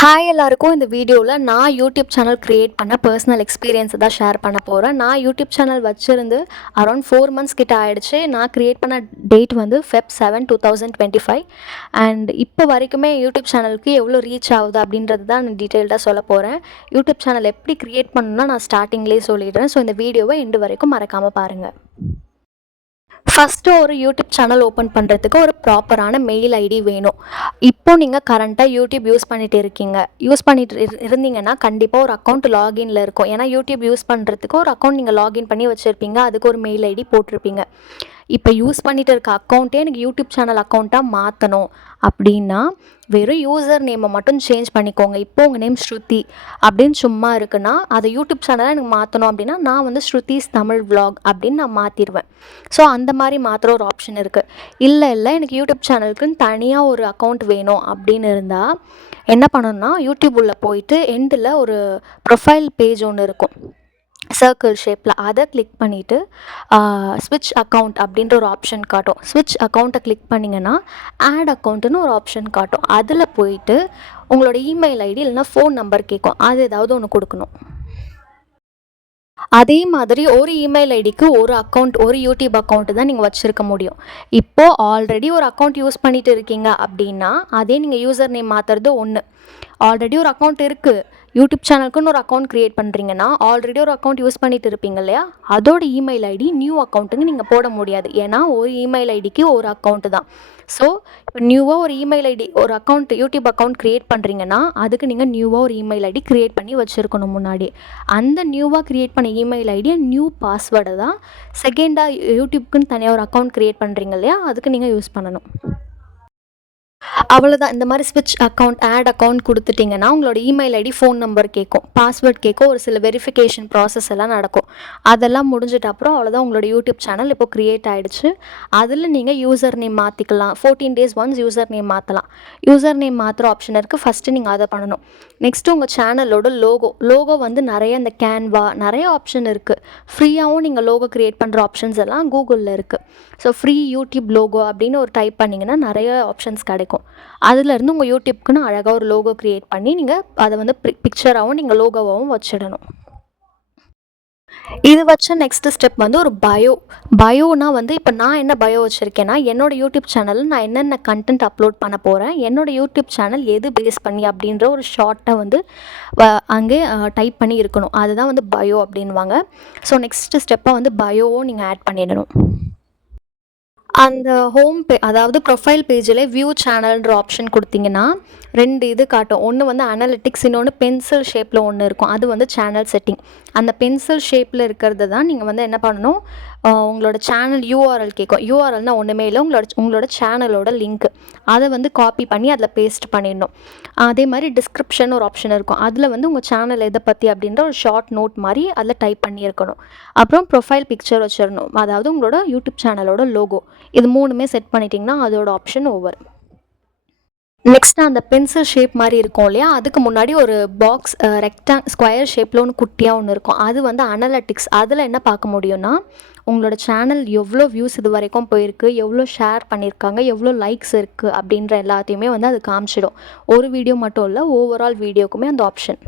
Hi எல்லாருக்கும். இந்த வீடியோவில் நான் யூடியூப் சேனல் க்ரியேட் பண்ண பர்சனல் எக்ஸ்பீரியன்ஸை தான் ஷேர் பண்ண போகிறேன். நான் யூடியூப் சேனல் வச்சுருந்து அரௌண்ட் 4 மந்த்ஸ் கிட்ட ஆகிடுச்சு. நான் க்ரியேட் பண்ண டேட் வந்து Feb 7, 2025. அண்ட் இப்போ வரைக்குமே யூடியூப் சேனலுக்கு எவ்வளோ ரீச் ஆகுது அப்படின்றது தான் நான் டீட்டெயில்டாக சொல்ல போகிறேன். யூடியூப் சேனல் எப்படி க்ரியேட் பண்ணணும்னா நான் ஸ்டார்டிங்லேயே சொல்லிடுறேன். ஸோ இந்த வீடியோவை எண்டு வரைக்கும் மறக்காமல் பாருங்கள். ஃபஸ்ட்டு ஒரு யூடியூப் சேனல் ஓப்பன் பண்ணுறதுக்கு ஒரு ப்ராப்பரான மெயில் ஐடி வேணும். இப்போது நீங்கள் கரண்ட்டாக யூடியூப் யூஸ் பண்ணிகிட்டு இருக்கீங்க. யூஸ் பண்ணிட்டு இருந்தீங்கன்னா கண்டிப்பாக ஒரு அக்கௌண்ட் லாகின்ல இருக்கும். ஏன்னா யூடியூப் யூஸ் பண்ணுறதுக்கு ஒரு அக்கௌண்ட் நீங்கள் லாகின் பண்ணி வச்சுருப்பீங்க. அதுக்கு ஒரு மெயில் ஐடி போட்டிருப்பீங்க. இப்போ யூஸ் பண்ணிகிட்டு இருக்க அக்கௌண்ட்டே எனக்கு யூடியூப் சேனல் அக்கௌண்ட்டாக மாற்றணும் அப்படின்னா வெறும் யூசர் நேமை மட்டும் சேஞ்ச் பண்ணிக்கோங்க. இப்போ உங்கள் நேம் ஸ்ருதி அப்படின்னு சும்மா இருக்குன்னா அதை யூடியூப் சேனலாக எனக்கு மாற்றணும் அப்படின்னா நான் வந்து ஸ்ருதிஸ் தமிழ் விலாக் அப்படின்னு நான் மாற்றிடுவேன். ஸோ அந்த மாதிரி மாற்றுற ஒரு ஆப்ஷன் இருக்குது. இல்லை எனக்கு யூடியூப் சேனலுக்குன்னு தனியாக ஒரு அக்கௌண்ட் வேணும் அப்படின்னு இருந்தால் என்ன பண்ணணும்னா யூடியூப் உள்ள போயிட்டு எண்டில் ஒரு ப்ரொஃபைல் பேஜ் ஒன்று இருக்கும் சர்க்கிள் ஷேப்பில். அதை கிளிக் பண்ணிவிட்டு ஸ்விட்ச் அக்கௌண்ட் அப்படின்ற ஒரு ஆப்ஷன் காட்டும். ஸ்விட்ச் அக்கௌண்ட்டை கிளிக் பண்ணிங்கன்னா ஆட் அக்கௌண்ட்டுன்னு ஒரு ஆப்ஷன் காட்டும். அதில் போயிட்டு உங்களோட இமெயில் ஐடி இல்லைனா ஃபோன் நம்பர் கேட்கும். அது ஏதாவது ஒன்று கொடுக்கணும். அதே மாதிரி ஒரு இமெயில் ஐடிக்கு ஒரு அக்கௌண்ட், ஒரு யூடியூப் அக்கௌண்ட்டு தான் நீங்கள் வச்சுருக்க முடியும். இப்போது ஆல்ரெடி ஒரு அக்கௌண்ட் யூஸ் பண்ணிகிட்டு இருக்கீங்க அப்படின்னா அதே நீங்கள் யூசர் நேம் மாற்றுறது ஒன்று. ஆல்ரெடி ஒரு அக்கௌண்ட் இருக்குது, யூடியூப் சேனலுக்குன்னு ஒரு அக்கௌண்ட் க்ரியேட் பண்ணுறீங்கன்னா ஆல்ரெடி ஒரு அக்கௌண்ட் யூஸ் பண்ணிட்டு இருப்பீங்க இல்லையா, அதோட இமெயில் ஐடி நியூ அக்கௌண்ட்டுங்க நீங்கள் போட முடியாது. ஏன்னா ஒரு இமெயில் ஐடிக்கு ஒரு அக்கௌண்ட்டு தான். ஸோ இப்போ நியூவாக ஒரு இமெயில் ஐடி, ஒரு அக்கௌண்ட் யூடியூப் அக்கௌண்ட் க்ரியேட் பண்ணுறீங்கன்னா அதுக்கு நீங்கள் நியூவாக ஒரு இமெயில் ஐடி க்ரியேட் பண்ணி வச்சுருக்கணும் முன்னாடி. அந்த நியூவாக க்ரியேட் பண்ண இமெயில் ஐடியை நியூ பாஸ்வேர்டை தான் செகண்டாக யூடியூப்க்குன்னு தனியாக ஒரு அக்கௌண்ட் க்ரியேட் பண்ணுறீங்க இல்லையா, அதுக்கு நீங்கள் யூஸ் பண்ணணும். அவ்வளோதான். இந்த மாதிரி ஸ்விட்ச் அக்கௌண்ட், ஆட் அக்கௌண்ட் கொடுத்துட்டிங்கன்னா உங்களோட இமெயில் ஐடி, ஃபோன் நம்பர் கேட்கும், பாஸ்வேர்ட் கேட்கும், ஒரு சில வெரிஃபிகேஷன் ப்ராசஸ் எல்லாம் நடக்கும். அதெல்லாம் முடிஞ்சிட்ட அப்புறம் அவ்வளோதான், உங்களோட யூடியூப் சேனல் இப்போ க்ரியேட் ஆகிடுச்சு. அதில் நீங்கள் யூசர் நேம் மாற்றிக்கலாம். 14 days ஒன்ஸ் யூசர் நேம் மாற்றலாம். யூசர் நேம் மாற்றுற ஆப்ஷன் இருக்குது. ஃபஸ்ட்டு நீங்கள் அதை பண்ணணும். நெக்ஸ்ட்டு உங்கள் சேனலோட லோகோ வந்து நிறைய இந்த கேன்வா நிறைய ஆப்ஷன் இருக்குது. ஃப்ரீயாகவும் நீங்கள் லோகோ க்ரியேட் பண்ணுற ஆப்ஷன்ஸ் எல்லாம் கூகுளில் இருக்குது. ஸோ ஃப்ரீ யூடியூப் லோகோ அப்படின்னு ஒரு டைப் பண்ணிங்கன்னா நிறைய ஆப்ஷன்ஸ் கிடைக்கும். அதுலேருந்து உங்கள் யூடியூப்க்குன்னு அழகாக ஒரு லோகோ க்ரியேட் பண்ணி நீங்கள் அதை வந்து பிக்சராகவும் நீங்கள் லோகோவாகவும் வச்சிடணும். இது வச்ச நெக்ஸ்ட் ஸ்டெப் வந்து ஒரு பயோனா வந்து இப்போ நான் என்ன பயோ வச்சுருக்கேன்னா என்னோடய யூடியூப் சேனலில் நான் என்னென்ன கண்டென்ட் அப்லோட் பண்ண போகிறேன், என்னோடய யூடியூப் சேனல் எது பேஸ் பண்ணி அப்படின்ற ஒரு ஷார்ட்டை வந்து அங்கே டைப் பண்ணி இருக்கணும். அதுதான் வந்து பயோ அப்படின்வாங்க. ஸோ நெக்ஸ்ட் ஸ்டெப்பாக வந்து பயோவும் நீங்கள் ஆட் பண்ணிடணும். அந்த அதாவது ப்ரொஃபைல் பேஜில் வியூ சேனல்ன்ற ஆப்ஷன் கொடுத்தீங்கன்னா 2 இது காட்டும். ஒன்று வந்து அனலிட்டிக்ஸ், இன்னொன்று பென்சில் ஷேப்பில் ஒன்று இருக்கும். அது வந்து சேனல் செட்டிங். அந்த பென்சில் ஷேப்பில் இருக்கிறது தான் நீங்கள் வந்து என்ன பண்ணணும், உங்களோட சேனல் யூஆர்எல் கேட்கும். யூஆர்எல்னால் ஒன்றுமே இல்லை, உங்களோட சேனலோட லிங்க். அதை வந்து காப்பி பண்ணி அதில் பேஸ்ட் பண்ணிடணும். அதே மாதிரி டிஸ்கிரிப்ஷன் ஒரு ஆப்ஷன் இருக்கும். அதில் வந்து உங்கள் சேனல் எதை பற்றி அப்படின்ற ஒரு ஷார்ட் நோட் மாதிரி அதில் டைப் பண்ணியிருக்கணும். அப்புறம் ப்ரொஃபைல் பிக்சர் வச்சிடணும், அதாவது உங்களோட யூடியூப் சேனலோட லோகோ. இது 3மே செட் பண்ணிட்டீங்கன்னா அதோட ஆப்ஷன் ஓவர். நெக்ஸ்ட் அந்த பென்சில் ஷேப் மாதிரி இருக்கும் இல்லையா, அதுக்கு முன்னாடி ஒரு பாக்ஸ், ஸ்கொயர் ஷேப்பில் ஒன்று குட்டியாக ஒன்று இருக்கும். அது வந்து அனலிட்டிக்ஸ். அதில் என்ன பார்க்க முடியும்னா உங்களோட சேனல் எவ்வளோ வியூஸ் இது வரைக்கும் போயிருக்கு, எவ்வளோ ஷேர் பண்ணியிருக்காங்க, எவ்வளோ லைக்ஸ் இருக்குது அப்படின்ற எல்லாத்தையுமே வந்து அது காமிச்சிடும். ஒரு வீடியோ மட்டும் இல்லை, ஓவரால் வீடியோக்குமே அந்த ஆப்ஷன்.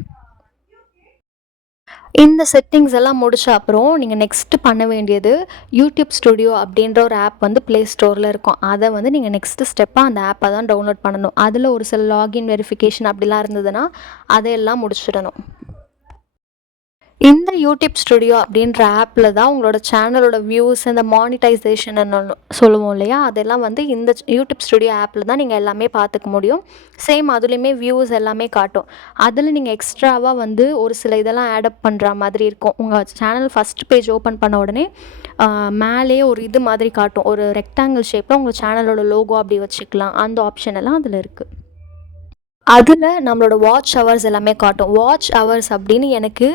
இந்த செட்டிங்ஸ் எல்லாம் முடிச்ச அப்புறம் நீங்கள் நெக்ஸ்ட்டு பண்ண வேண்டியது யூடியூப் ஸ்டுடியோ அப்படின்ற ஒரு ஆப் வந்து ப்ளே ஸ்டோரில் இருக்கும். அதை வந்து நீங்கள் நெக்ஸ்ட்டு ஸ்டெப்பாக அந்த ஆப்பை தான் டவுன்லோட் பண்ணணும். அதில் ஒரு சில லாகின் வெரிஃபிகேஷன் அப்படிலாம் இருந்ததுன்னா அதையெல்லாம் முடிச்சிடணும். இந்த யூடியூப் ஸ்டுடியோ அப்படின்ற ஆப்பில் தான் உங்களோட சேனலோட வியூஸ், இந்த மானிட்டைசேஷன் சொல்லுவோம் இல்லையா, அதெல்லாம் வந்து இந்த யூடியூப் ஸ்டுடியோ ஆப்பில் தான் நீங்கள் எல்லாமே பார்த்துக்க முடியும். சேம் அதுலேயுமே வியூஸ் எல்லாமே காட்டும். அதில் நீங்கள் எக்ஸ்ட்ராவாக வந்து ஒரு சில இதெல்லாம் ஆடப் பண்ணுற மாதிரி இருக்கும். உங்கள் சேனல் ஃபஸ்ட் பேஜ் ஓப்பன் பண்ண உடனே மேலே ஒரு இது மாதிரி காட்டும், ஒரு ரெக்டாங்கிள் ஷேப்பில் உங்கள் சேனலோட லோகோ அப்படி வச்சுக்கலாம். அந்த ஆப்ஷன் எல்லாம் அதில் இருக்குது. அதில் நம்மளோட வாட்ச் ஹவர்ஸ் எல்லாமே காட்டும். வாட்ச் ஹவர்ஸ் அப்படின்னு எனக்கு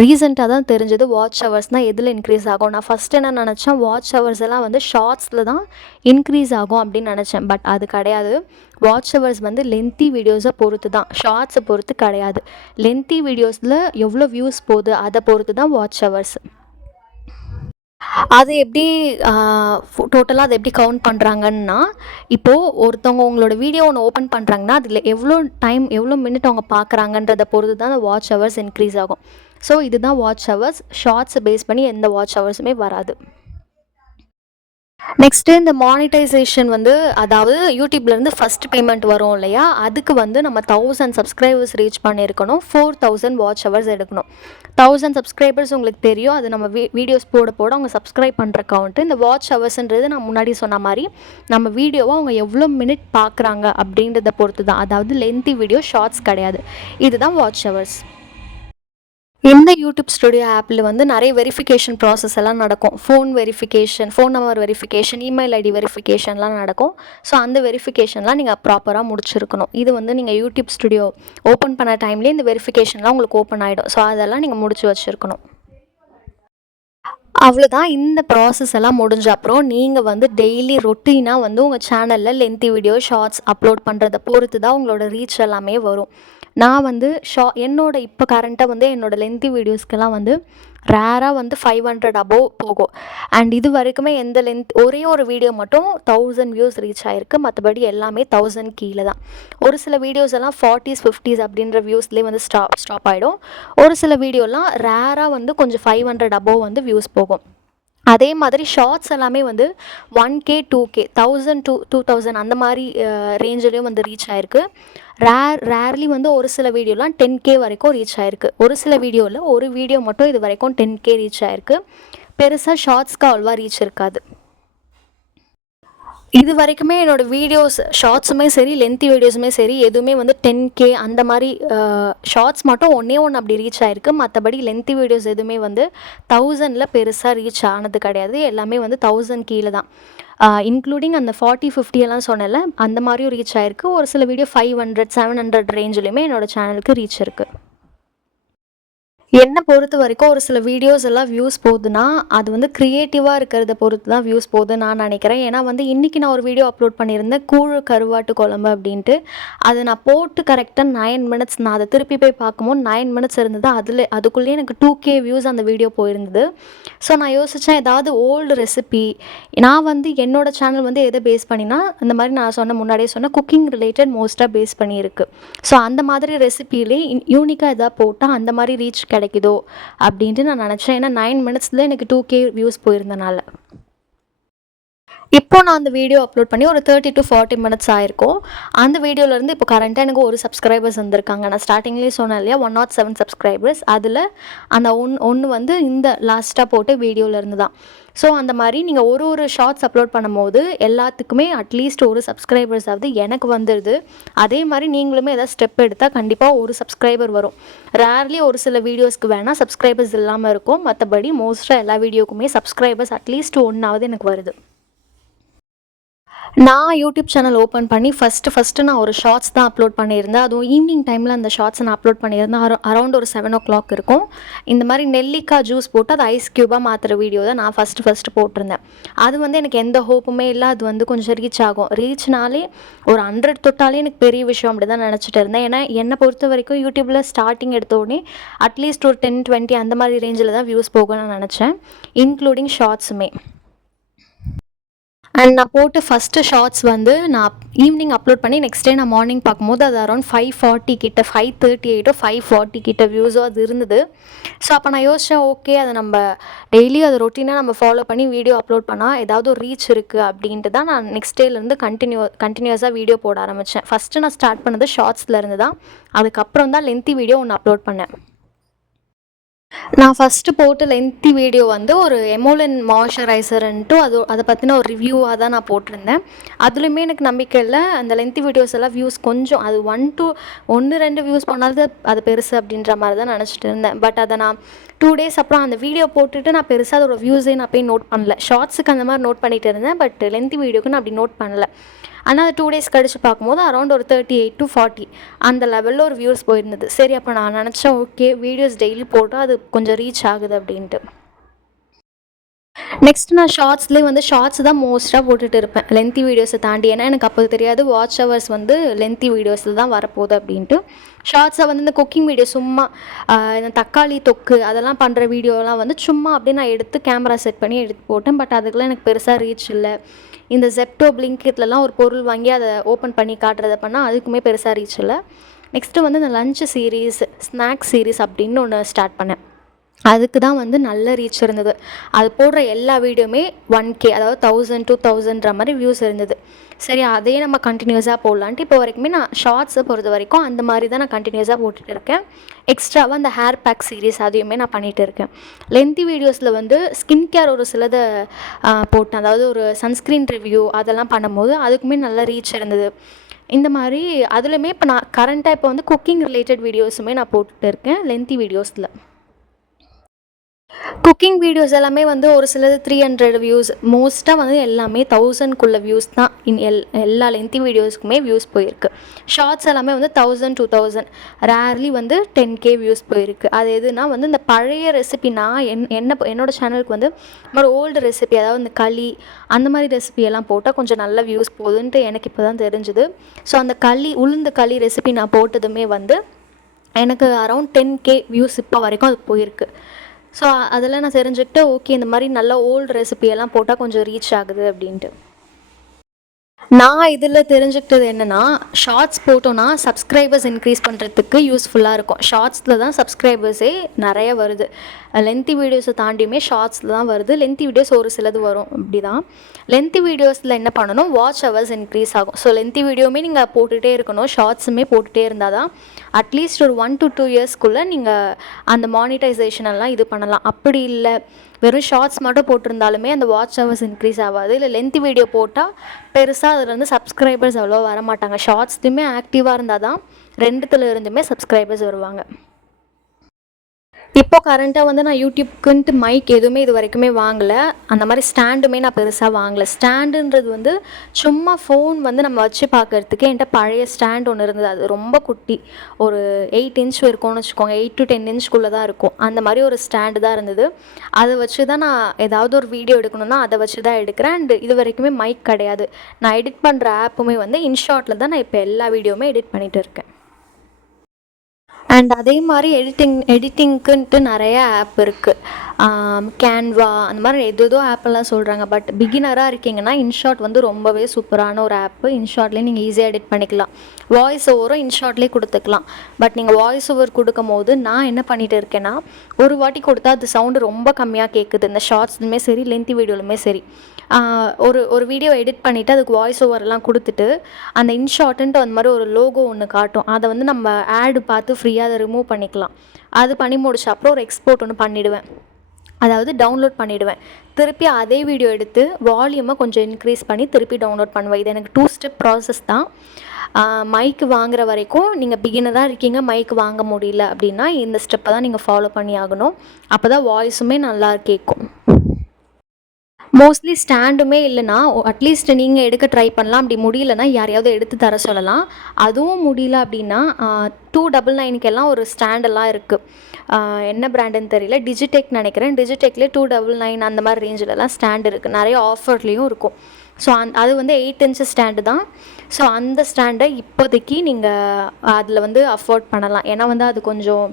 ரீசெண்டாக தான் தெரிஞ்சது. வாட்ச் ஹவர்ஸ்னால் எதில் இன்க்ரீஸ் ஆகும். நான் ஃபஸ்ட்டு என்ன நினச்சேன், வாட்ச் ஹவர்ஸ் எல்லாம் வந்து ஷார்ட்ஸில் தான் இன்க்ரீஸ் ஆகும் அப்படின்னு நினச்சேன். பட் அது கிடையாது. வாட்ச் ஹவர்ஸ் வந்து லென்த்தி வீடியோஸை பொறுத்து தான், ஷார்ட்ஸை பொறுத்து கிடையாது. லென்த்தி வீடியோஸில் எவ்வளோ வியூஸ் போகுது அதை பொறுத்து தான் வாட்ச் ஹவர்ஸ். அது எப்படி டோட்டலாக அது எப்படி கவுண்ட் பண்ணுறாங்கன்னா, இப்போது ஒருத்தவங்க உங்களோட வீடியோ ஒன்று ஓப்பன் பண்ணுறாங்கன்னா, அதில் எவ்வளோ டைம் எவ்வளோ மினிட் அவங்க பார்க்குறாங்கன்றத பொறுத்து தான் அந்த வாட்ச் ஹவர்ஸ் இன்க்ரீஸ் ஆகும். ஸோ இதுதான் வாட்ச் ஹவர்ஸ். ஷார்ட்ஸை பேஸ் பண்ணி எந்த வாட்ச் ஹவர்ஸுமே வராது. நெக்ஸ்ட்டு இந்த மானிட்டைசேஷன் வந்து அதாவது யூடியூப்லேருந்து ஃபஸ்ட் பேமெண்ட் வரும் இல்லையா, அதுக்கு வந்து நம்ம 1000 சப்ஸ்கிரைபர்ஸ் ரீச் பண்ணியிருக்கணும். 4000 வாட்ச் ஹவர்ஸ் எடுக்கணும். 1000 சப்ஸ்கிரைபர்ஸ் உங்களுக்கு தெரியும். அது நம்ம வீடியோஸ் போட போட அவங்க சப்ஸ்கிரைப் பண்ணுற கவுண்ட்டு. இந்த வாட்ச் ஹவர்ஸ்ன்றது நான் முன்னாடி சொன்ன மாதிரி நம்ம வீடியோவை அவங்க எவ்வளோ மினிட் பார்க்குறாங்க அப்படின்றத பொறுத்து தான். அதாவது லென்த்தி வீடியோ, ஷார்ட்ஸ் கிடையாது. இதுதான் வாட்ச் ஹவர்ஸ். இந்த யூடியூப் ஸ்டுடியோ ஆப்பில் வந்து நிறைய வெரிஃபிகேஷன் ப்ராசஸ் எல்லாம் நடக்கும். Phone verification, phone number verification, email ID வெரிஃபிகேஷன்லாம் நடக்கும். ஸோ அந்த வெரிஃபிகேஷன்லாம் நீங்கள் ப்ராப்பராக முடிச்சிருக்கணும். இது வந்து நீங்கள் யூடியூப் ஸ்டுடியோ ஓப்பன் பண்ண டைம்லேயே இந்த வெரிஃபிகேஷன்லாம் உங்களுக்கு ஓப்பன் ஆகிடும். ஸோ அதெல்லாம் நீங்கள் முடிச்சு வச்சுருக்கணும். அவ்வளோதான். இந்த ப்ராசஸ் எல்லாம் முடிஞ்ச அப்புறம் நீங்கள் வந்து டெய்லி ரொட்டீனாக வந்து உங்கள் சேனலில் லென்த்தி வீடியோ, ஷார்ட்ஸ் அப்லோட் பண்ணுறத பொறுத்து தான் உங்களோட ரீச் எல்லாமே வரும். நான் வந்து என்னோட இப்போ கரண்ட்டாக வந்து என்னோடய லென்த்தி வீடியோஸ்க்கெல்லாம் வந்து ரேராக வந்து 500 அபோவ் போகும். அண்ட் இது வரைக்குமே எந்த ஒரே ஒரு வீடியோ மட்டும் 1000 வியூஸ் ரீச் ஆகிருக்கு. மற்றபடி எல்லாமே 1000 கீழே தான். ஒரு சில வீடியோஸ் எல்லாம் 40s 50s அப்படின்ற வியூஸ்லேயே வந்து ஸ்டாப் ஆகிடும். ஒரு சில வீடியோலாம் ரேராக வந்து கொஞ்சம் 500 அபோவ் வந்து வியூஸ் போகும். அதே மாதிரி ஷார்ட்ஸ் எல்லாமே வந்து 1K 2K 1000 to 2000 அந்த மாதிரி ரேஞ்சிலையும் வந்து ரீச் ஆகிருக்கு. ரேர்லி வந்து ஒரு சில வீடியோலாம் 10K வரைக்கும் ரீச் ஆகிருக்கு. ஒரு சில வீடியோவில் ஒரு வீடியோ மட்டும் இது வரைக்கும் 10K ரீச் ஆகிருக்கு. பெருசாக ஷார்ட்ஸ்க்கு அவ்வளோவா ரீச் இருக்காது. இது வரைக்குமே என்னோடய வீடியோஸ் ஷார்ட்ஸுமே சரி, லென்த்தி வீடியோஸுமே சரி, எதுவுமே வந்து 10K அந்த மாதிரி ஷார்ட்ஸ் மட்டும் ஒன்றே ஒன்று அப்படி ரீச் ஆகிருக்கு. மற்றபடி லென்த்தி வீடியோஸ் எதுவுமே வந்து 1000ல் பெருசாக ரீச் ஆனது கிடையாது. எல்லாமே வந்து 1000 கீழே தான். இன்க்ளூடிங் அந்த 40 50 எல்லாம் சொன்னேன்ல, அந்த மாதிரியும் ரீச் ஆகிருக்கு. ஒரு சில வீடியோ 500 700 ரேஞ்சிலையுமே என்னோடய சேனலுக்கு ரீச் இருக்குது. என்னை பொறுத்த வரைக்கும் ஒரு சில வீடியோஸ் எல்லாம் வியூஸ் போகுதுன்னா, அது வந்து க்ரியேட்டிவாக இருக்கிறத பொறுத்து தான் வியூஸ் போகுதுன்னு நான் நினைக்கிறேன். ஏன்னா வந்து இன்றைக்கி நான் ஒரு வீடியோ அப்லோட் பண்ணியிருந்தேன், கூழு கருவாட்டு குழம்பு அப்படின்ட்டு. அதை நான் போட்டு கரெக்டாக 9 மினிட்ஸ், நான் அதை திருப்பி போய் பார்க்கும்போது 9 மினிட்ஸ் இருந்தது. அதுக்குள்ளேயே எனக்கு 2K வியூஸ் அந்த வீடியோ போயிருந்தது. ஸோ நான் யோசித்தேன், ஏதாவது ஓல்டு ரெசிபி, நான் வந்து என்னோடய சேனல் வந்து எதை பேஸ் பண்ணினா, இந்த மாதிரி நான் முன்னாடியே சொன்ன குக்கிங் ரிலேட்டட் மோஸ்ட்டாக பேஸ் பண்ணியிருக்கு. ஸோ அந்த மாதிரி ரெசிபிலே யூனிக்காக எதாவது போட்டால் அந்த மாதிரி ரீச் கிடைக்குதோ அப்படின்ட்டு நான் நினச்சேன். ஏன்னா 9 மினிட்ஸில் எனக்கு 2K வியூஸ் போயிருந்தனால. இப்போ நான் அந்த வீடியோ அப்லோட் பண்ணி ஒரு 30 to 40 மினிட்ஸ் ஆயிருக்கும். அந்த வீடியோலேருந்து இப்போ கரண்ட்டாக எனக்கு ஒரு சப்ஸ்கிரைபர்ஸ் வந்திருக்காங்க. நான் ஸ்டார்டிங்லேயே சொன்னேன் இல்லையா, 107 சப்ஸ்கிரைபர்ஸ். அதில் அந்த ஒன்று வந்து இந்த லாஸ்ட்டாக போட்ட வீடியோவிலேருந்து தான். ஸோ அந்த மாதிரி நீங்கள் ஒரு ஷார்ட்ஸ் அப்லோட் பண்ணும்போது எல்லாத்துக்குமே அட்லீஸ்ட் ஒரு சப்ஸ்கிரைபர்ஸாவது எனக்கு வந்துடுது. அதே மாதிரி நீங்களுமே ஏதாவது ஸ்டெப் எடுத்தால் கண்டிப்பாக ஒரு சப்ஸ்கிரைபர் வரும். ரேர்லி ஒரு சில வீடியோஸ்க்கு வேணால் சப்ஸ்கிரைபர்ஸ் இல்லாமல் இருக்கும். மற்றபடி மோஸ்ட்டாக எல்லா வீடியோக்குமே சப்ஸ்கிரைபர்ஸ் அட்லீஸ்ட் ஒன்றாவது எனக்கு வருது. நான் யூடியூப் சேனல் ஓப்பன் பண்ணி ஃபஸ்ட்டு நான் ஒரு ஷார்ட்ஸ் தான் அப்லோட் பண்ணியிருந்தேன். அதுவும் ஈவினிங் டைமில் அந்த ஷார்ட்ஸை நான் அப்லோட் பண்ணியிருந்தேன். அரௌண்ட் ஒரு 7 o'clock இருக்கும். இந்த மாதிரி நெல்லிக்காய் ஜூஸ் போட்டு அதை ஐஸ் க்யூபாக மாற்றுற வீடியோ தான் நான் ஃபஸ்ட்டு போட்டிருந்தேன். அது வந்து எனக்கு எந்த ஹோப்புமே இல்லை, அது வந்து கொஞ்சம் ரீச் ஆகும். ரீச்னாலே ஒரு 100 தொட்டாலே எனக்கு பெரிய விஷயம் அப்படி தான் நினச்சிட்டு இருந்தேன். ஏன்னா என்னை பொறுத்த வரைக்கும் யூடியூப்பில் ஸ்டார்டிங் எடுத்தோடனே அட்லீஸ்ட் ஒரு 10 20 அந்த மாதிரி ரேஞ்சில் தான் வியூஸ் போகணும்னு நினச்சேன், இன்க்ளூடிங் ஷார்ட்ஸுமே. அண்ட் நான் போட்டு ஃபஸ்ட்டு ஷார்ட்ஸ் வந்து நான் ஈவினிங் அப்லோட் பண்ணி நெக்ஸ்ட் டே நான் மார்னிங் பார்க்கும்போது அது அரௌண்ட் 540 கிட்ட 538 540 கிட்ட வியூஸோ அது இருந்தது. ஸோ அப்போ நான் யோசித்தேன், ஓகே அதை நம்ம டெய்லி அதை ரொட்டீனாக நம்ம ஃபாலோ பண்ணி வீடியோ அப்லோட் பண்ணால் ஏதாவது ஒரு ரீச் இருக்குது அப்படின்ட்டு தான் நான் நெக்ஸ்ட் டேலேருந்து கண்டினியூஸாக வீடியோ போட ஆரம்பித்தேன். ஃபஸ்ட்டு நான் ஸ்டார்ட் பண்ணது ஷார்ட்ஸ்லேருந்து தான். அதுக்கப்புறம் தான் லென்த்தி வீடியோ ஒன்று அப்லோட் பண்ணேன். நான் ஃபஸ்ட்டு போட்ட லென்த்தி வீடியோ வந்து ஒரு எமோலின் மாய்ஸ்சரைசர்ன்ட்டு அதை பற்றின ஒரு ரிவ்யூவாக தான் நான் போட்டிருந்தேன். அதுலேயுமே எனக்கு நம்பிக்கை இல்லை. அந்த லென்த்தி வீடியோஸ் எல்லாம் வியூஸ் கொஞ்சம் அது 1 2 வியூஸ் பண்ணாலும் அது பெருசு அப்படின்ற மாதிரி தான் நினச்சிட்டு இருந்தேன். பட் அதை நான் 2 days அப்புறம் அந்த வீடியோ போட்டுட்டு நான் பெருசாக அதோட வியூஸே நான் போய் நோட் பண்ணல. ஷார்ட்ஸுக்கு அந்த மாதிரி நோட் பண்ணிகிட்டு இருந்தேன், பட் லென்த்தி வீடியோக்கு நான் அப்படி நோட் பண்ணல. ஆனால் அது 2 days கழித்து பார்க்கும்போது அரௌண்ட் ஒரு 38 to 40 அந்த லெவலில் ஒரு வியூஸ் போயிருந்தது. சரி, அப்போ நான் நினச்சேன், ஓகே வீடியோஸ் டெய்லி போட்டால் அது கொஞ்சம் ரீச் ஆகுது அப்படின்ட்டு. நெக்ஸ்ட் நான் ஷார்ட்ஸ்லேயே வந்து ஷார்ட்ஸ் தான் மோஸ்ட்டாக போட்டுட்டு இருப்பேன் லென்த்தி வீடியோஸை தாண்டி. ஏன்னா எனக்கு அப்போ தெரியாது வாட்ச் ஹவர்ஸ் வந்து லென்த்தி வீடியோஸில் தான் வரப்போகுது அப்படின்ட்டு. ஷார்ட்ஸை வந்து இந்த குக்கிங் வீடியோ சும்மா இந்த தக்காளி தொக்கு அதெல்லாம் பண்ணுற வீடியோலாம் வந்து சும்மா அப்படியே நான் எடுத்து கேமரா செட் பண்ணி எடுத்து போட்டேன். பட் அதுக்கெலாம் எனக்கு பெருசாக ரீச் இல்லை. இந்த ஜெப்டோ பிளிங்கிட்லலாம் ஒரு பொருள் வாங்கி அதை ஓப்பன் பண்ணி காட்டுறதை பண்ணால் அதுக்குமே பெருசாக ரீச் இல்லை. நெக்ஸ்ட்டு வந்து இந்த லஞ்ச் சீரீஸ், ஸ்நாக்ஸ் சீரீஸ் அப்படின்னு ஒன்று ஸ்டார்ட் பண்ணேன். அதுக்கு தான் வந்து நல்ல ரீச் இருந்தது. அது போடுற எல்லா வீடியோவுமே 1K, அதாவது 1000 2000ன்ற மாதிரி வியூஸ் இருந்தது. சரி அதையே நம்ம கண்டினியூஸாக போடலான்ட்டு இப்போ வரைக்குமே நான் ஷார்ட்ஸை பொறுத்த வரைக்கும் அந்த மாதிரி தான் நான் கண்டினியூஸாக போட்டுட்டு இருக்கேன். எக்ஸ்ட்ராவாக அந்த ஹேர் பேக் சீரீஸ் அதையுமே நான் பண்ணிகிட்டு இருக்கேன். லென்த்தி வீடியோஸில் வந்து ஸ்கின் கேர் ஒரு சிலதை போட்டேன். அதாவது ஒரு சன்ஸ்க்ரீன் ரிவ்யூ அதெல்லாம் பண்ணும்போது அதுக்குமே நல்ல ரீச் இருந்தது. இந்த மாதிரி அதுலேயுமே இப்போ நான் கரண்ட்டாக இப்போ வந்து குக்கிங் ரிலேட்டட் வீடியோஸுமே நான் போட்டுட்டு இருக்கேன் லென்த்தி வீடியோஸில். குக்கிங் வீடியோஸ் எல்லாமே வந்து ஒரு சிலது 300 வியூஸ், மோஸ்ட்டாக வந்து எல்லாமே 1000க்குள்ள வியூஸ் தான். எல்லா லென்த்தி வீடியோஸ்க்குமே வியூஸ் போயிருக்கு. ஷார்ட்ஸ் எல்லாமே வந்து 1000 2000, ரேர்லி வந்து 10K வியூஸ் போயிருக்கு. அது எதுனா வந்து இந்த பழைய ரெசிபி நான் என்னோடய சேனலுக்கு வந்து ஒரு ஓல்டு ரெசிபி, அதாவது இந்த களி அந்த மாதிரி ரெசிபியெல்லாம் போட்டால் கொஞ்சம் நல்ல வியூஸ் போகுதுன்ட்டு எனக்கு இப்போ தான் தெரிஞ்சுது. ஸோ அந்த உளுந்து களி ரெசிபி நான் போட்டதுமே வந்து எனக்கு அரௌண்ட் 10K வியூஸ் இப்போ வரைக்கும் அது போயிருக்கு. ஸோ அதெல்லாம் நான் தெரிஞ்சுக்கிட்டு ஓகே இந்த மாதிரி நல்ல ஓல்டு ரெசிபியெல்லாம் போட்டால் கொஞ்சம் ரீச் ஆகுது அப்படின்ட்டு. நான் இதில் தெரிஞ்சுக்கிட்டது என்னென்னா, ஷார்ட்ஸ் போட்டோன்னா சப்ஸ்கிரைபர்ஸ் இன்க்ரீஸ் பண்ணுறதுக்கு யூஸ்ஃபுல்லாக இருக்கும். ஷார்ட்ஸில் தான் சப்ஸ்கிரைபர்ஸே நிறைய வருது. லென்த்தி வீடியோஸை தாண்டியுமே ஷார்ட்ஸில் தான் வருது. லென்த்தி வீடியோஸ் ஒரு சிலது வரும் அப்படி தான். லென்த்தி வீடியோஸில் என்ன பண்ணணும், வாட்ச் ஹவர்ஸ் இன்க்ரீஸ் ஆகும். ஸோ லென்த்தி வீடியோவுமே நீங்கள் போட்டுகிட்டே இருக்கணும், ஷார்ட்ஸுமே போட்டுகிட்டே இருந்தால் தான் அட்லீஸ்ட் ஒரு 1 to 2 இயர்ஸ்க்குள்ளே நீங்கள் அந்த மானிட்டைசேஷன் எல்லாம் இது பண்ணலாம். அப்படி இல்லை வெறும் ஷார்ட்ஸ் மட்டும் போட்டிருந்தாலுமே அந்த வாட்ச் ஹவர்ஸ் இன்க்ரீஸ் ஆகாது. இல்லை லென்த்தி வீடியோ போட்டால் பெருசாக அதில் வந்து சப்ஸ்கிரைபர்ஸ் அவ்வளோ வரமாட்டாங்க. ஷார்ட்ஸ்லையுமே ஆக்டிவாக இருந்தால் தான் ரெண்டுத்துல இருந்துமே சப்ஸ்கிரைபர்ஸ் வருவாங்க. இப்போ கரண்ட்டாக வந்து நான் யூடியூப்க்குன்ட்டு மைக் எதுவுமே இது வரைக்குமே வாங்கலை. அந்த மாதிரி ஸ்டாண்டுமே நான் பெருசாக வாங்கலை. ஸ்டாண்டுன்றது வந்து சும்மா ஃபோன் வந்து நம்ம வச்சு பார்க்குறதுக்கு என்கிட்ட பழைய ஸ்டாண்ட் ஒன்று இருந்தது. அது ரொம்ப குட்டி, ஒரு 8 inch இருக்கும்னு வச்சுக்கோங்க. 8 to 10 inchக்குள்ளே தான் இருக்கும். அந்த மாதிரி ஒரு ஸ்டாண்டு தான் இருந்தது. அதை வச்சு தான் நான் ஏதாவது ஒரு வீடியோ எடுக்கணுன்னா அதை வச்சு தான் எடுக்கிறேன். அண்ட் இது வரைக்குமே மைக் கிடையாது. நான் எடிட் பண்ணுற ஆப்புமே வந்து இன்ஷாட்டில் தான் நான் இப்போ எல்லா வீடியோவுமே எடிட் பண்ணிகிட்டு இருக்கேன். அண்ட் அதே மாதிரி எடிட்டிங்க்குன்ட்டு நிறைய ஆப் இருக்குது. கேன்வா அந்த மாதிரி ஏதோ ஆப்பெல்லாம் சொல்கிறாங்க. பட் பிகினராக இருக்கீங்கன்னா இன்ஷாட் வந்து ரொம்பவே சூப்பரான ஒரு ஆப்பு. இன்ஷாட்லேயே நீங்கள் ஈஸியாக எடிட் பண்ணிக்கலாம். வாய்ஸ் ஓவரும் இன்ஷாட்லேயே கொடுத்துக்கலாம். பட் நீங்கள் வாய்ஸ் ஓவர் கொடுக்கும் போது நான் என்ன பண்ணிகிட்டு இருக்கேன்னா, ஒரு வாட்டி கொடுத்தா அது சவுண்டு ரொம்ப கம்மியாக கேட்குது. இந்த ஷார்ட்ஸ்லுமே சரி லென்த்தி வீடியோலுமே சரி. ஒரு வீடியோ எடிட் பண்ணிவிட்டு அதுக்கு வாய்ஸ் ஓவரெல்லாம் கொடுத்துட்டு அந்த இன்ஷார்ட்டுன்ட்டு அந்த மாதிரி ஒரு லோகோ ஒன்று காட்டும். அதை வந்து நம்ம ஆடு பார்த்து ஃப்ரீயாக அதை ரிமூவ் பண்ணிக்கலாம். அது பண்ணி முடிச்ச அப்புறம் ஒரு எக்ஸ்போர்ட் ஒன்று பண்ணிவிடுவேன், அதாவது டவுன்லோட் பண்ணிவிடுவேன். திருப்பி அதே வீடியோ எடுத்து வால்யூமை கொஞ்சம் இன்க்ரீஸ் பண்ணி திருப்பி டவுன்லோட் பண்ணுவேன். இது எனக்கு 2 step ப்ராசஸ் தான். மைக்கு வாங்குற வரைக்கும் நீங்கள் பிகினராக இருக்கீங்க, மைக்கு வாங்க முடியல அப்படின்னா இந்த ஸ்டெப்பை தான் நீங்கள் ஃபாலோ பண்ணி ஆகணும். அப்போ தான் வாய்ஸுமே நல்லா கேட்கும். மோஸ்ட்லி ஸ்டாண்டுமே இல்லைனா அட்லீஸ்ட் நீங்கள் எடுக்க ட்ரை பண்ணலாம். அப்படி முடியலன்னா யாரையாவது எடுத்து தர சொல்லலாம். அதுவும் முடியல அப்படின்னா 299 ஒரு ஸ்டாண்டெல்லாம் இருக்குது. என்ன பிராண்டுன்னு தெரியல, டிஜிடெக் நினைக்கிறேன். டிஜிடெக்லேயே 299 அந்த மாதிரி ரேஞ்சிலலாம் ஸ்டாண்ட் இருக்குது. நிறைய ஆஃபர்லேயும் இருக்கும். ஸோ அது வந்து 8 inch ஸ்டாண்டு தான். ஸோ அந்த ஸ்டாண்டை இப்போதைக்கு நீங்கள் அதில் வந்து அஃபோர்ட் பண்ணலாம். ஏன்னா வந்து அது கொஞ்சம்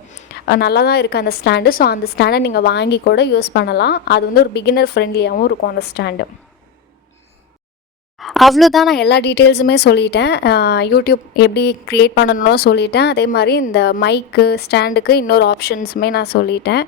நல்லா தான் இருக்குது அந்த ஸ்டாண்டு. ஸோ அந்த ஸ்டாண்டை நீங்கள் வாங்கி கூட யூஸ் பண்ணலாம். அது வந்து ஒரு பிகினர் ஃப்ரெண்ட்லியாகவும் இருக்கும் அந்த ஸ்டாண்டு. அவ்வளோதான், நான் எல்லா டீட்டெயில்ஸுமே சொல்லிட்டேன். யூடியூப் எப்படி க்ரியேட் பண்ணணும்னு சொல்லிட்டேன். அதே மாதிரி இந்த மைக்கு ஸ்டாண்டுக்கு இன்னொரு ஆப்ஷன்ஸுமே நான் சொல்லிட்டேன்.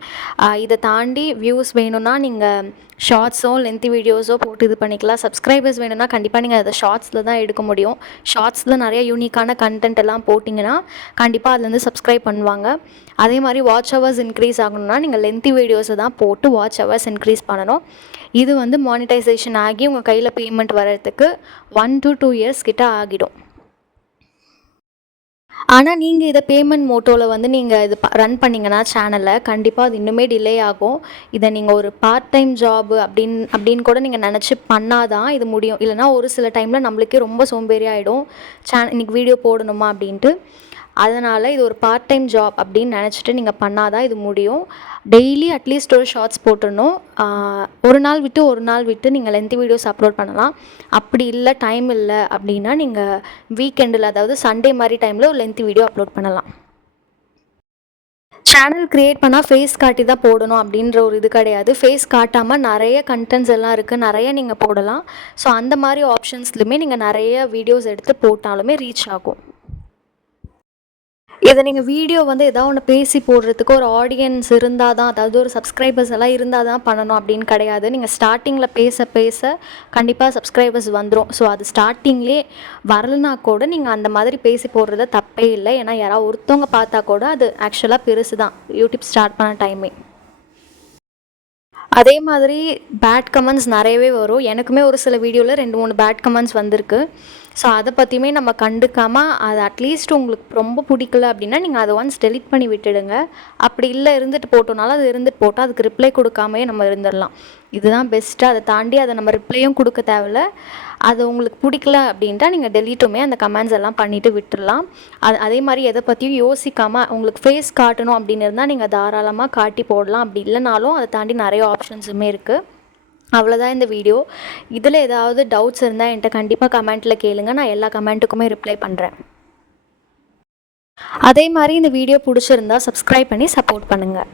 இதை தாண்டி வியூஸ் வேணும்னா நீங்கள் ஷார்ட்ஸோ லென்த்தி வீடியோஸோ போட்டு இது பண்ணிக்கலாம். சப்ஸ்கிரைபர்ஸ் வேணும்னா கண்டிப்பாக நீங்கள் அதை ஷார்ட்ஸில் தான் எடுக்க முடியும். ஷார்ட்ஸில் நிறைய யூனிக்கான கண்டென்ட் எல்லாம் போட்டிங்கன்னா கண்டிப்பாக அதுலேருந்து சப்ஸ்கிரைப் பண்ணுவாங்க. அதே மாதிரி வாட்ச் ஹவர்ஸ் இன்க்ரீஸ் ஆகணும்னா நீங்கள் லென்த்தி வீடியோஸை தான் போட்டு வாட்ச் ஹவர்ஸ் இன்க்ரீஸ் பண்ணணும். இது வந்து மானிட்டைசேஷன் ஆகி உங்கள் கையில் பேமெண்ட் வர்றதுக்கு 1 to 2 years கிட்ட ஆகிடும். ஆனால் நீங்கள் இதை பேமெண்ட் மோட்டோவில் வந்து நீங்கள் இது ரன் பண்ணிங்கன்னா சேனலை கண்டிப்பாக அது இன்னுமே டிலே ஆகும். இதை நீங்கள் ஒரு பார்ட் டைம் ஜாபு அப்படின்னு கூட நீங்கள் நினச்சி பண்ணாதான் இது முடியும். இல்லைனா ஒரு சில டைமில் நம்மளுக்கே ரொம்ப சோம்பேறி ஆகிடும், இன்றைக்கி வீடியோ போடணுமா அப்படின்ட்டு. அதனால் இது ஒரு பார்ட் டைம் ஜாப் அப்படின்னு நினச்சிட்டு நீங்கள் பண்ணாதான் இது முடியும். டெய்லி அட்லீஸ்ட் ஒரு ஷார்ட்ஸ் போட்டுடணும். ஒரு நாள் விட்டு நீங்கள் லென்த்தி வீடியோஸ் அப்லோட் பண்ணலாம். அப்படி இல்லை, டைம் இல்லை அப்படின்னா நீங்கள் வீக்கெண்டில், அதாவது சண்டே மாதிரி டைமில் ஒரு லென்த்தி வீடியோ அப்லோட் பண்ணலாம். சேனல் க்ரியேட் பண்ணால் ஃபேஸ் காட்டி தான் போடணும் அப்படின்ற ஒரு இது கிடையாது. ஃபேஸ் காட்டாமல் நிறைய கண்டென்ட்ஸ் எல்லாம் இருக்குது, நிறைய நீங்கள் போடலாம். ஸோ அந்த மாதிரி ஆப்ஷன்ஸ்லையுமே நீங்கள் நிறைய வீடியோஸ் எடுத்து போட்டாலுமே ரீச் ஆகும். இதை நீங்கள் வீடியோ வந்து ஏதாவது ஒன்று பேசி போடுறதுக்கு ஒரு ஆடியன்ஸ் இருந்தால் தான், அதாவது ஒரு சப்ஸ்கிரைபர்ஸ் எல்லாம் இருந்தால் தான் பண்ணணும் அப்படின்னு கிடையாது. நீங்கள் ஸ்டார்டிங்கில் பேச பேச கண்டிப்பாக சப்ஸ்கிரைபர்ஸ் வந்துடும். ஸோ அது ஸ்டார்டிங்லேயே வரலனா கூட நீங்கள் அந்த மாதிரி பேசி போடுறத தப்பே இல்லை. ஏன்னா யாராவது ஒருத்தவங்க பார்த்தா கூட அது ஆக்சுவலாக பெருசு தான் யூடியூப் ஸ்டார்ட் பண்ண டைமே. அதே மாதிரி பேட் கமெண்ட்ஸ் நிறையவே வரும். எனக்குமே ஒரு சில வீடியோவில் 2-3 பேட் கமெண்ட்ஸ் வந்திருக்கு. ஸோ அதை பற்றியுமே நம்ம கண்டுக்காமல், அது அட்லீஸ்ட் உங்களுக்கு ரொம்ப பிடிக்கல அப்படின்னா நீங்கள் அதை ஒன்ஸ் டெலிட் பண்ணி விட்டுடுங்க. அப்படி இல்லை இருந்துட்டு போட்டோனாலும் அது இருந்துட்டு போட்டால் அதுக்கு ரிப்ளை கொடுக்காமே நம்ம இருந்துடலாம். இதுதான் பெஸ்ட்டு. அதை தாண்டி அதை நம்ம ரிப்ளையும் கொடுக்க தேவையில்ல. அது உங்களுக்கு பிடிக்கல அப்படின்ட்டா நீங்கள் டெலீட்டுமே அந்த கமெண்ட்ஸ் எல்லாம் பண்ணிவிட்டு விட்டுடலாம். அதே மாதிரி எதை பற்றியும் யோசிக்காமல் உங்களுக்கு ஃபேஸ் காட்டணும் அப்படின்னு இருந்தால் நீங்கள் தாராளமாக காட்டி போடலாம். அப்படி இல்லைனாலும் அதை தாண்டி நிறைய ஆப்ஷன்ஸுமே இருக்குது. அவ்வளோதான் இந்த வீடியோ. இதில் ஏதாவது டவுட்ஸ் இருந்தால் என்கிட்ட கண்டிப்பாக கமெண்ட்டில் கேளுங்க. நான் எல்லா கமெண்ட்டுக்குமே ரிப்ளை பண்ணுறேன். அதே மாதிரி இந்த வீடியோ பிடிச்சிருந்தா சப்ஸ்கிரைப் பண்ணி சப்போர்ட் பண்ணுங்கள்.